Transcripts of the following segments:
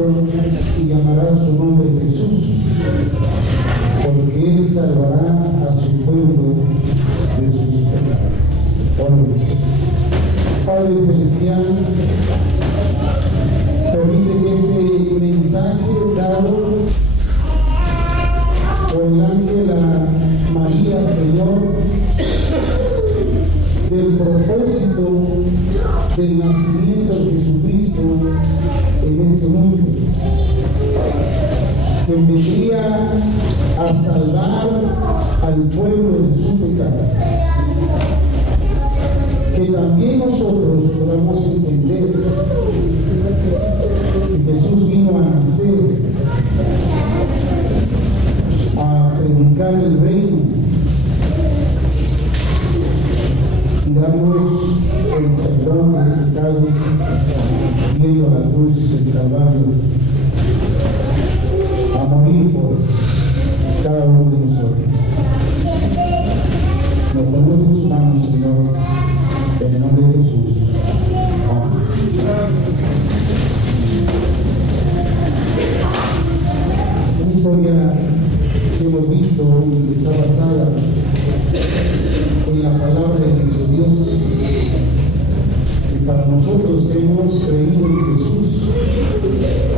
Hijo y llamará su nombre Jesús, porque Él salvará a su pueblo de sus pecados. Oremos. Padre Celestial, permite que este mensaje dado por el ángel a María, Señor, del propósito del nacimiento de Jesucristo en este mundo, que vendría a salvar al pueblo de su pecado, que también nosotros podamos entender que Jesús vino a nacer, a predicar el reino y darnos el perdón del pecado, viendo la cruz del Calvario, a morir por cada uno de nosotros. Nos ponemos en sus manos, Señor, en el nombre de Jesús. Amén. Esta historia que hemos visto y que está basada en la palabra de nuestro Dios, y para nosotros que hemos creído en Jesús,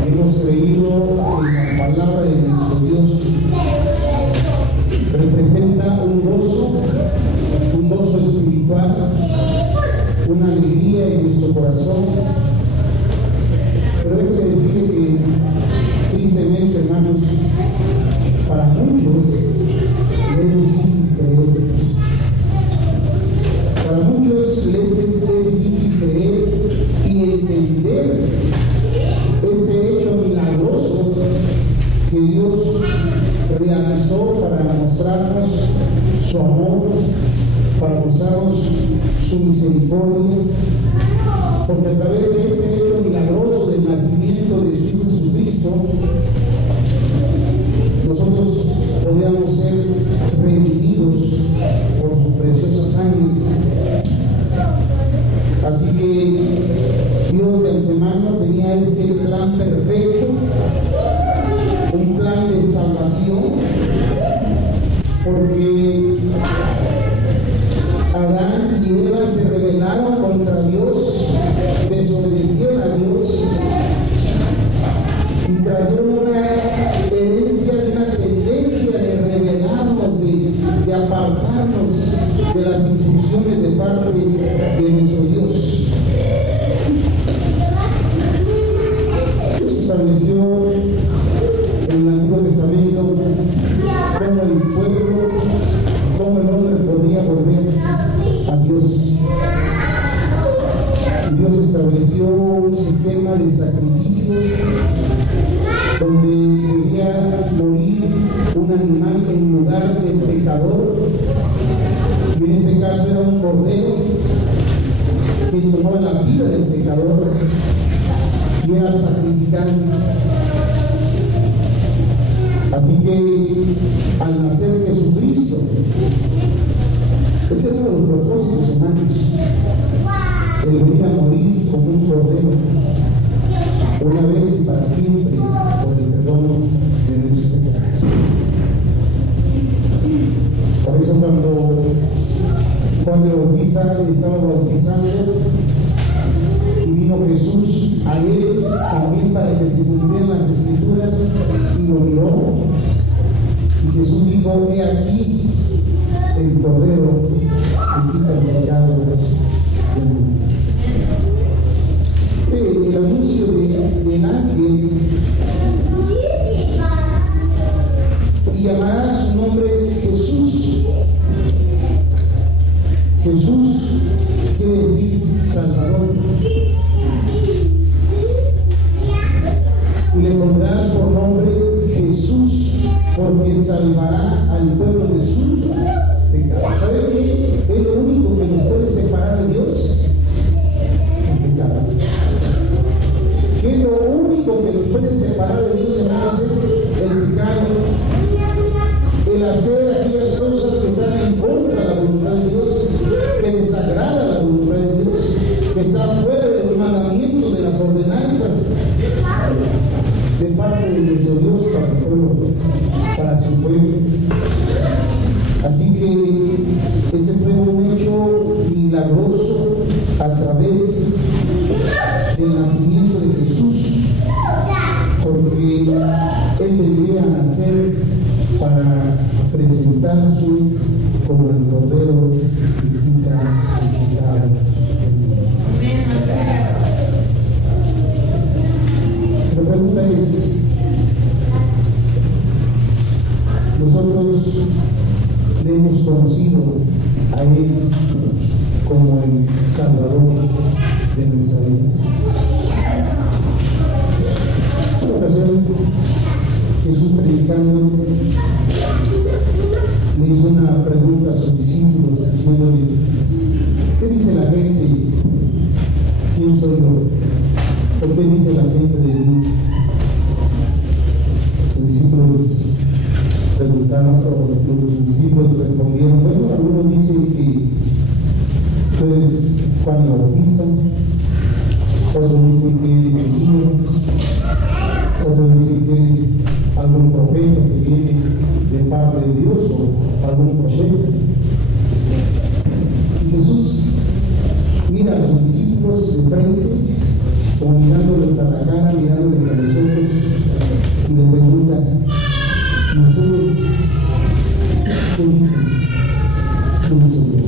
hemos creído en la palabra de nuestro Dios, representa un gozo espiritual, una alegría en nuestro corazón. Pero hay que decir que, tristemente, hermanos, para muchos es difícil creer. Para muchos les es difícil creer y entender este hecho milagroso que Dios realizó para mostrarnos su amor, para mostrarnos su misericordia, porque a través de este hecho milagroso del nacimiento de su Hijo Jesucristo, nosotros podíamos ser redimidos por su preciosa sangre. Así que Dios de antemano tenía este plan perfecto, un plan de salvación, porque Adán y Eva se rebelaron contra Dios, desobedecieron a Dios y trajeron una herencia, una tendencia de rebelarnos, de apartarnos de las instrucciones de parte de nuestro Dios. Dios estableció en el Antiguo Testamento cómo el pueblo, cómo el hombre podría volver a Dios. Y Dios estableció un sistema de sacrificios donde debía morir un animal en lugar del pecador, y en ese caso era un cordero que tomaba la vida del pecador y era sacrificado. Así que al nacer Jesucristo, ese es uno de los propósitos, hermanos, el venir a morir como un cordero, una vez y para siempre, por el perdón de nuestros pecados. Por eso cuando Juan el Bautista estaba bautizando y vino Jesús a él también para que se cumplieran las Escrituras, y lo miró, y Jesús dijo: he aquí el Cordero que quita el pecado del mundo. El anuncio del ángel: y llamará su nombre Jesús. Jesús quiere decir Salvador. Y le pondrás por nombre Jesús, porque salvará al pueblo de sus pecados. ¿Sabe qué es lo único que nos puede separar de Dios? El pecado. ¿Qué es lo único que nos puede separar de Dios, hermanos? Es el pecado. El hacer aquellas cosas que están en contra de la voluntad de Dios, que desagrada la voluntad de Dios, que está fuera de los mandamientos, de las ordenanzas. parte de nuestro Dios para el pueblo, para su pueblo. Así que ese fue un hecho milagroso a través del nacimiento de Jesús, porque Él vendría a nacer para presentarse como el Cordero que quita el pecado del mundo. La pregunta es, nosotros le hemos conocido a Él como el Salvador de nuestra vida. En una ocasión, Jesús predicando le hizo una pregunta a sus discípulos diciéndole: ¿qué dice la gente? ¿Quién soy yo? ¿Por qué dice la gente de mí? Sus discípulos preguntaron, o los discípulos respondieron: bueno, algunos dicen que tú eres Juan el Bautista, otros dicen que eres Elías, otros dicen que eres algún profeta que viene de parte de Dios, o algún profeta. Y Jesús mira a sus discípulos de frente, como mirándoles a la cara, mirándoles a los ojos, y les pregunta: ¿y ustedes qué dicen? ¿Quién soy yo?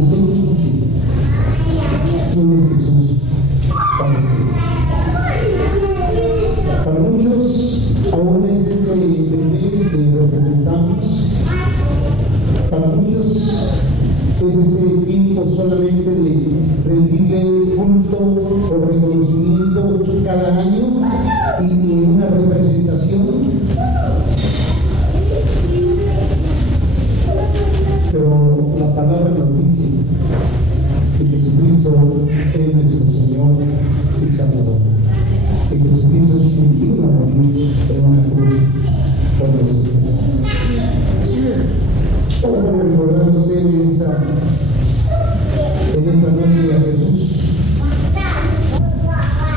¿Usted qué dice? ¿Quién es Jesús para usted? Para muchos aún es ese bebé que representamos. Para muchos es ese tiempo solamente de rendirle culto o reconocimiento cada año y una representación. Pero la palabra nos dice que Jesucristo es nuestro Señor y Salvador. Que Jesucristo es quien vino a morir en una cruz por nosotros. Vamos a recordar a usted en esta noche a Jesús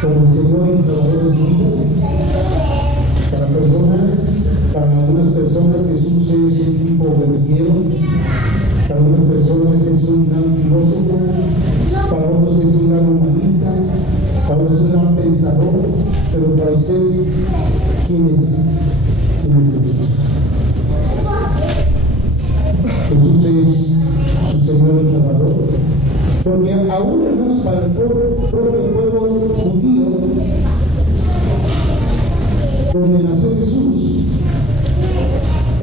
como el Señor y Salvador de su vida. Para algunas personas Jesús es un tipo guerrillero, para algunas personas es un gran filósofo, para otros es un gran humanista, para otros es un gran pensador, pero para usted, ¿quién es Jesús? Jesús es su Señor y Salvador, porque aún, hermanos, para el propio pueblo judío, donde nació Jesús,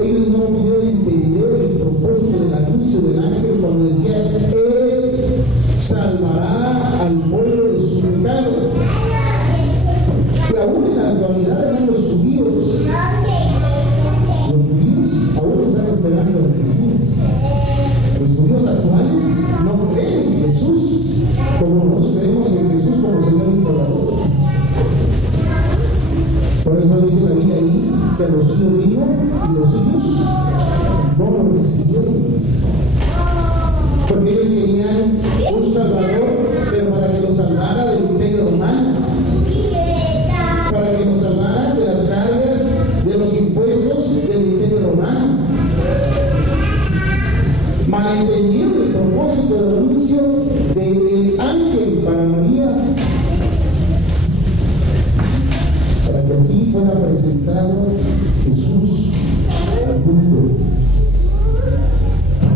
ellos no pudieron entender el propósito del anuncio del ángel cuando decía: Él salvará al pueblo de su pecado. Y aún en la actualidad, hermanos, los judíos aún están esperando al Mesías. Los judíos actuales no creen en Jesús como nosotros creemos en Jesús como Señor y Salvador. Por eso dice la Biblia ahí que a los suyos vino y los suyos no lo recibieron. Porque ellos querían un Salvador, pero para que los salvara del imperio romano, para que los salvara de las cargas, de los impuestos del imperio romano. Malentendieron el propósito del anuncio del ángel para María, para que así fuera presentado Jesús al mundo,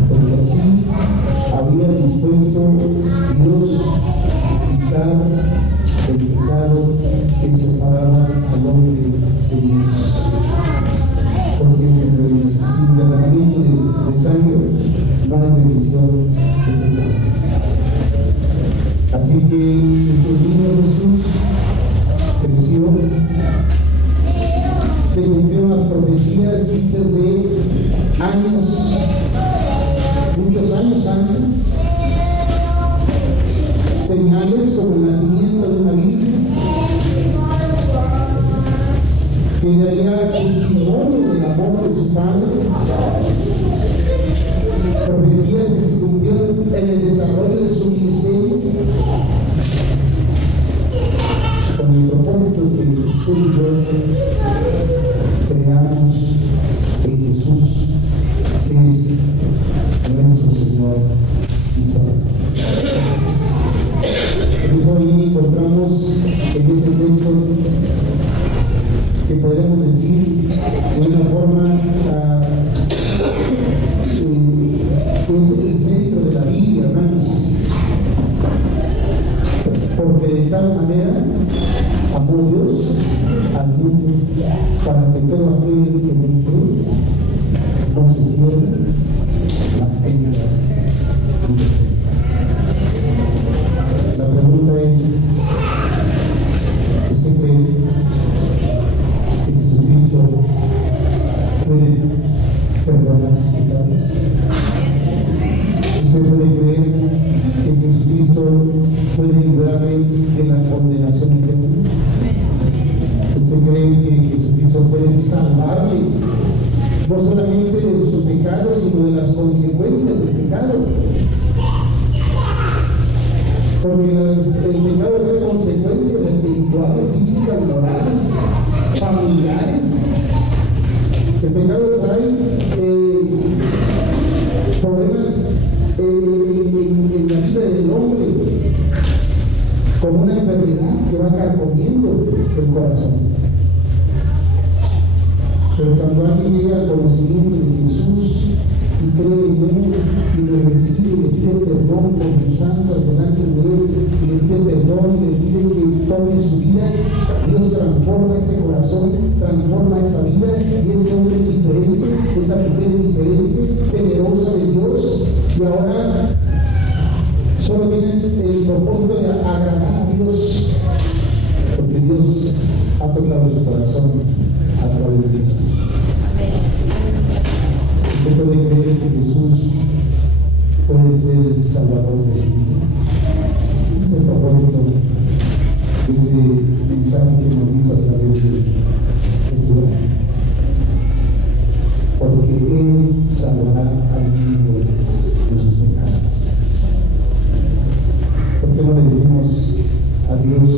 porque así había dispuesto Dios quitar el pecado que separaba al hombre de Dios, porque sin derramamiento de sangre no hay remisión de pecado. Así que ese niño Jesús creció, se cumplió el propósito que usted y yo creamos en Jesús, que es nuestro Señor y Salvador. Por eso ahí encontramos en ese texto que podemos decir de una forma es el centro de la Biblia, hermanos, porque de tal manera amó Dios al mundo para que todo aquel que me cree no se pierda, mas tenga vida. La pregunta es, ¿usted cree que Jesucristo puede perdonar sus pecados? ¿Usted puede creer que Jesucristo puede librarle de la condenación eterna? ¿Usted cree que Jesucristo puede salvarle no solamente de sus pecados, sino de las consecuencias del pecado? Porque el pecado trae consecuencias espirituales, físicas, morales, familiares. El pecado trae problemas en la vida del hombre, como una enfermedad que va carcomiendo el corazón. Pero cuando alguien llega al conocimiento de Jesús y cree en Él y le recibe y le pide perdón por sus santos delante de Él, y le pide perdón y le pide que tome su vida, Dios transforma ese corazón, transforma esa vida, y ese hombre es diferente, esa mujer es diferente, temerosa de Dios, y ahora solo tienen el propósito de agradar a Dios, porque Dios ha tocado su corazón a través de Dios. Usted puede creer que Jesús puede ser el Salvador de su vida. Es el propósito de ese mensaje que nos hizo a través de Jesús. Porque Él salvará al niño de sus pecados. ¿Por qué no le decimos a Dios,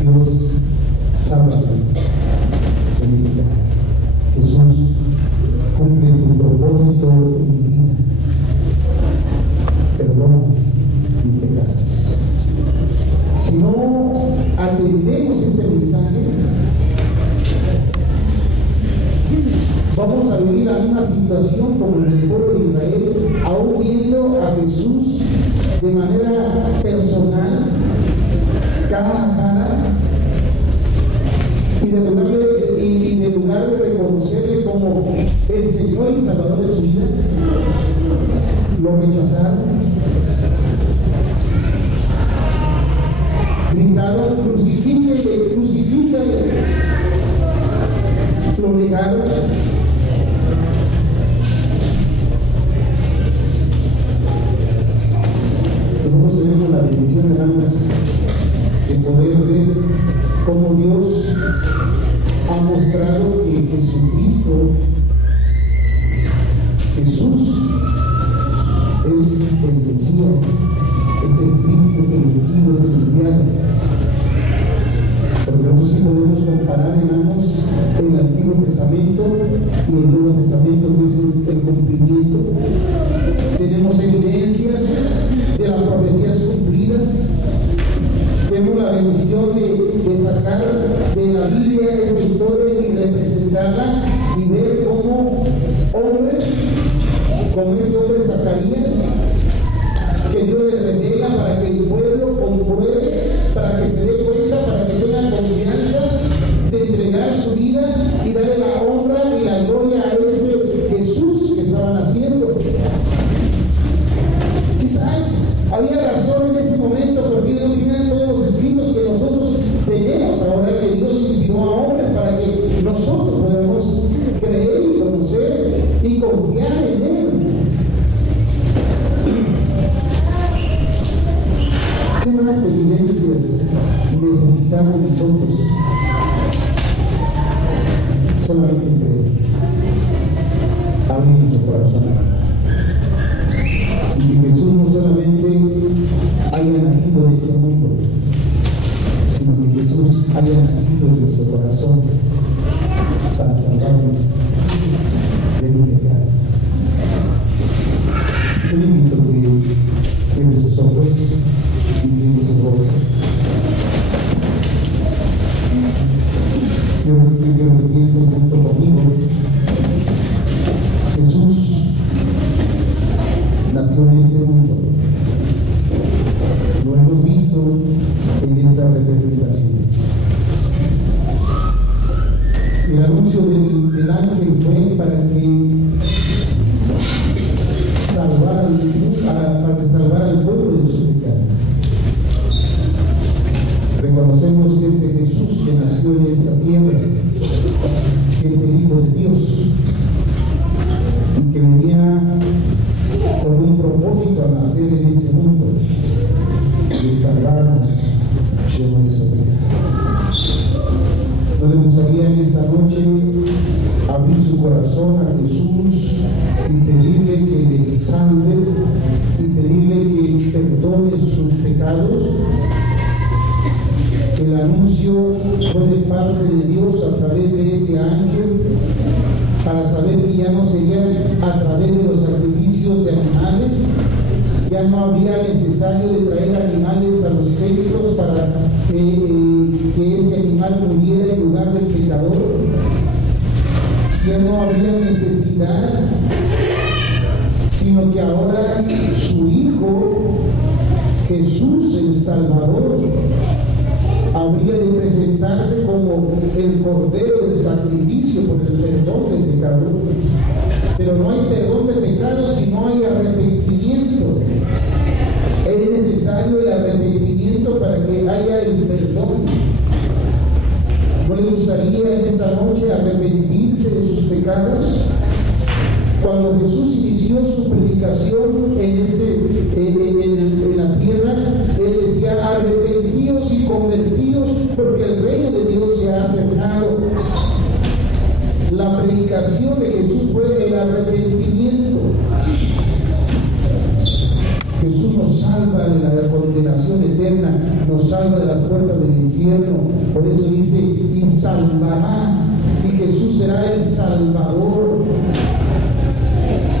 Dios, sálvame de mi pecado? Jesús, cumple tu propósito en mi vida. Perdona mis pecados. Si no atendemos este mensaje, vamos a vivir la misma situación como en el pueblo de Israel, aún viendo a Jesús de manera personal, cara a cara, y en lugar de reconocerle como el Señor y Salvador de su vida, lo rechazaron, gritaron, crucifíquele, crucifíquele, lo negaron. Nosotros tenemos la bendición, hermanos, de poder ver cómo Dios ha mostrado que Jesucristo, Jesús, es el Mesías, es el Cristo, es el ungido, es el enviado. Porque nosotros sí podemos comparar, hermanos, el Antiguo Testamento y el Nuevo Testamento, que es el cumplimiento. Tenemos evidencias de las profecías cumplidas. Tenemos la bendición de sacar de la Biblia esta historia y representarla y ver cómo hombres, como ese hombre Zacarías, que Dios le revela para que el pueblo compruebe, para que se dé cuenta, para que tenga confianza de entregar su vida y darle la honra y la gloria a este Jesús que estaba naciendo. Quizás había razón en ese momento porque no tenían todos los escritos que nosotros tenemos ahora, que Dios inspiró a hombres para que nosotros podamos creer y conocer y confiar en Él. ¿Qué más evidencias necesitamos nosotros? Solamente creer, abrir nuestro corazón. Y que Jesús no solamente haya nacido de este mundo, sino haya nacido en nuestro corazón para salvarnos de mi pecado. Yo le invito a que cierre sus ojos y mire su rostro. Yo quiero que piensen junto conmigo. Jesús nació en ese mundo. Lo hemos visto en esta representación. El anuncio del ángel fue para que salvara al pueblo de su pecado. Reconocemos que ese Jesús que nació en esta tierra es el Hijo de Dios y que venía con un propósito al nacer en este mundo, de salvarnos de nuestro pecado. ¿No le gustaría en esta noche abrir su corazón a Jesús y pedirle que le salve y pedirle que perdone sus pecados? El anuncio fue de parte de Dios a través de ese ángel para saber que ya no sería a través de los sacrificios de animales, ya no habría necesario de traer animales a los templos para que ese animal muriera en lugar del pecador, ya no habría necesidad, sino que ahora su Hijo, Jesús el Salvador, habría de presentarse como el Cordero del sacrificio por el perdón del pecado. Pero no hay perdón de pecado si no hay arrepentimiento. Es necesario el arrepentimiento para que haya el perdón. ¿No le gustaría en esta noche arrepentirse de sus pecados? Cuando Jesús inició su predicación en la tierra, Él decía: arrepentíos y convertíos, porque el reino de Dios se ha acercado. La predicación de Jesús fue el arrepentimiento. Jesús nos salva de la condenación eterna, nos salva de las puertas del infierno. Por eso dice: y salvará. Y Jesús será el Salvador.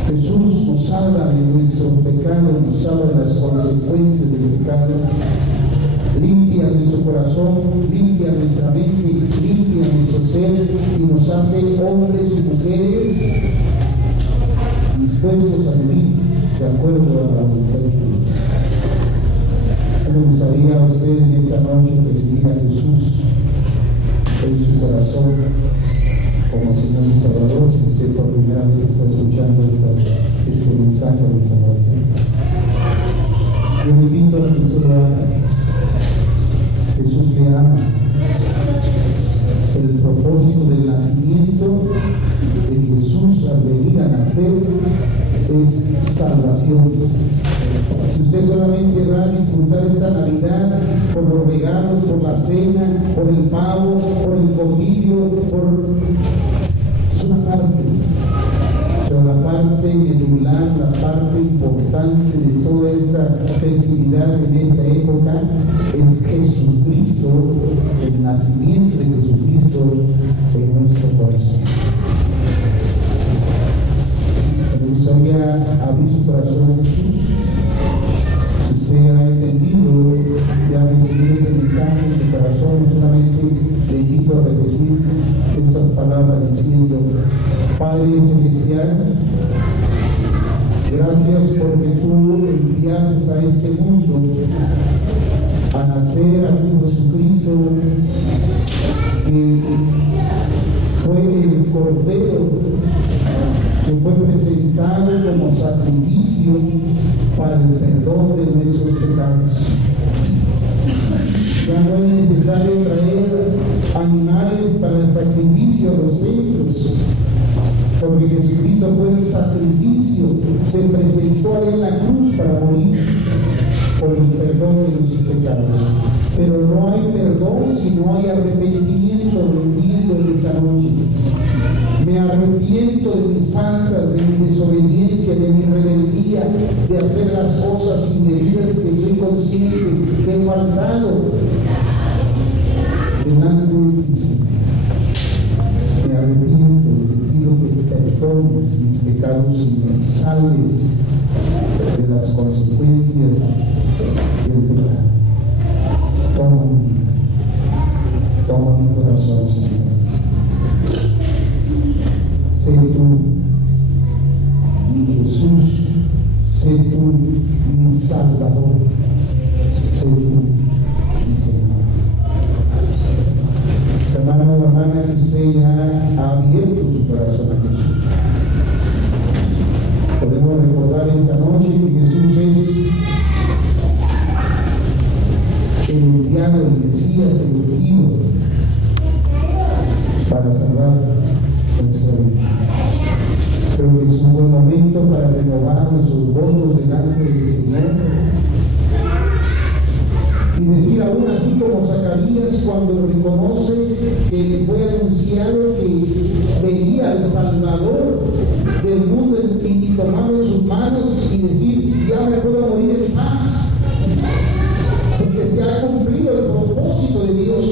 Jesús nos salva de nuestro pecado, nos salva de las consecuencias del pecado. Limpia nuestro corazón, limpia nuestra mente, limpia nuestro ser y nos hace hombres y mujeres dispuestos a vivir de acuerdo a la voluntad de Dios. Me gustaría a usted en esta noche recibir a Jesús en su corazón como Señor y Salvador, si usted por primera vez está escuchando este mensaje de salvación. Yo le invito a que usted lo haga. Jesús le ama. El propósito del nacimiento de Jesús al venir a nacer es salvación. Si usted solamente va a disfrutar esta Navidad por los regalos, por la cena, por el pavo, por el convivio, es una parte. Pero la parte medular, la parte importante de toda esta festividad en esta época es Jesucristo, el nacimiento de Jesucristo en nuestro corazón. Me gustaría abrir su corazón a Jesús. Si usted ha entendido y ha recibido ese mensaje en su corazón, solamente le invito a repetir estas palabras diciendo: Padre Celestial, gracias porque tú enviaste a este mundo a nacer a tu Jesucristo, que fue el Cordero que fue presentado como sacrificio para el perdón de nuestros pecados. Ya no es necesario traer animales para el sacrificio a los templos, porque Jesucristo fue el sacrificio, se presentó ahí en la cruz para morir por el perdón de nuestros pecados. Pero no hay perdón si no hay arrepentimiento. Lo entiendo en esta noche. Me arrepiento de mis faltas, de mi desobediencia, de mi rebeldía, de hacer las cosas indebidas que soy consciente que he faltado delante y me salves de las consecuencias del pecado. Toma mi vida, toma mi corazón, Señor. Sé tú mi Jesús, sé tú mi Salvador, sé tú mi Señor. Hermano o hermana, que usted ya ha abierto su corazón a Jesús. Podemos recordar esta noche que Jesús es el enviado, el Mesías, el ungido para salvar nuestra vida. Pero que es un buen momento para renovar nuestros votos delante del Señor y decir, aún así como Zacarías, cuando reconoce que le fue anunciado que venía el Salvador del mundo y tomarlo en sus manos y decir, ya me puedo morir en paz, porque se ha cumplido el propósito de Dios.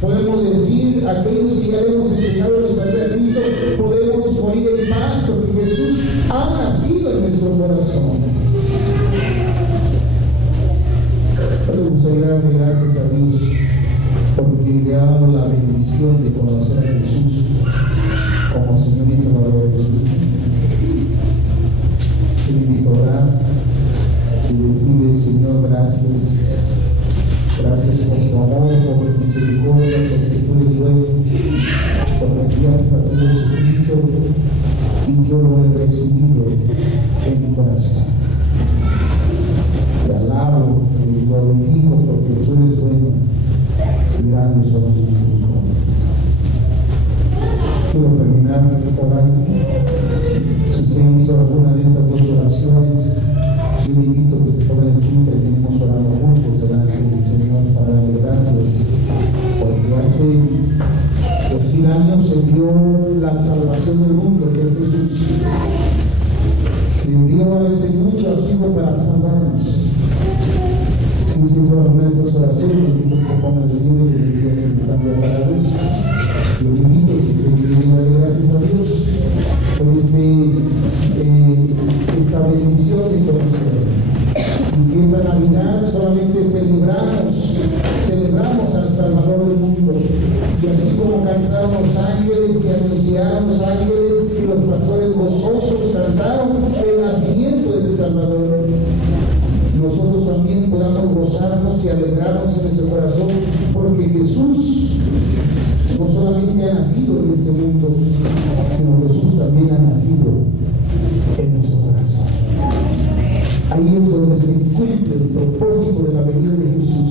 Podemos decir, aquellos que ya le hemos entregado nuestra vida a Cristo, podemos morir en paz porque Jesús ha nacido en nuestro corazón. Me gustaría darle gracias a Dios porque le ha dado la bendición de conocer a Jesús como Señor y Salvador de su vida. Le invito a orar y decirle, Señor, gracias. Gracias por tu amor, por tu misericordia, porque tú eres bueno, porque enviaste a tu Jesucristo y yo lo he recibido en mi corazón. Te alabo, te glorifico porque tú eres bueno y grande son tus misericordias. Quiero terminar orando. Si usted hizo alguna de estas dos oraciones, yo le invito a que se ponga en pie y terminemos orando juntos delante del Señor para darle gracias, porque hace 2000 años se dio la salvación del mundo, que es Jesús. Que envió a este mundo a su Hijo para salvarnos. Si usted hizo alguna de estas oraciones, le invito a que se ponga de pie y le invito a que empezando a orar a Dios. Yo le invito a que usted quiera darle gracias a Dios por esta bendición de conocer. Y que esta Navidad solamente celebramos al Salvador del mundo. Y así como cantaron los ángeles y anunciaron los ángeles y los pastores gozosos cantaron el nacimiento del Salvador, nosotros también podamos gozarnos y alegrarnos en nuestro corazón, porque Jesús no solamente ha nacido en este mundo, sino Jesús también ha nacido en nuestro corazón. Ahí es donde se cumple el propósito de la venida de Jesús.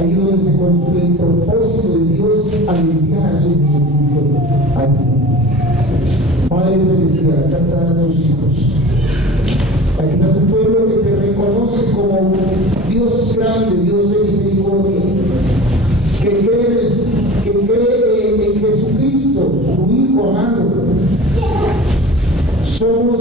Ahí es donde se cumple el propósito de Dios al enviar a su Jesucristo a este mundo. Padre Celestial, acá están tus hijos. Aquí está tu pueblo que te reconoce como Dios grande, Dios de misericordia, que cree en Jesucristo, tu Hijo amado. Somos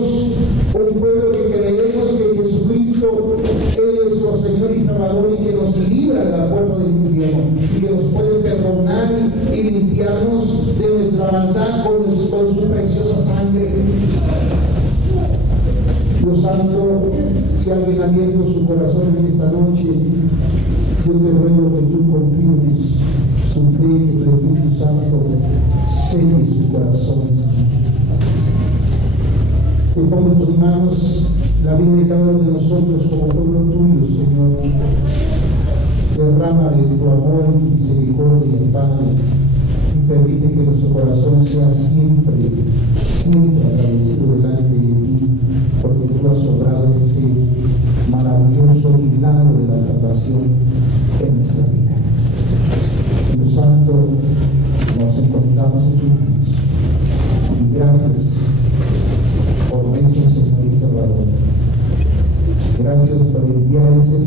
un pueblo que creemos que Jesucristo es nuestro Señor y Salvador y que nos libra de la puerta del infierno y que nos puede perdonar y limpiarnos de nuestra maldad con su preciosa sangre. Dios Santo, si alguien ha abierto su corazón en esta noche, yo te ruego que tú confirmes su fe, que tu Espíritu Santo selle su corazón. Te pongo en tus manos la vida de cada uno de nosotros como pueblo tuyo, Señor. Derrama de tu amor y tu misericordia, Padre, y permite que nuestro corazón sea siempre agradecido delante de ti, porque tú has obrado ese maravilloso milagro de la salvación en nuestra vida. Dios Santo, nos encontramos en tus manos. Y gracias por nuestro Señor y Salvador. Gracias por enviar ese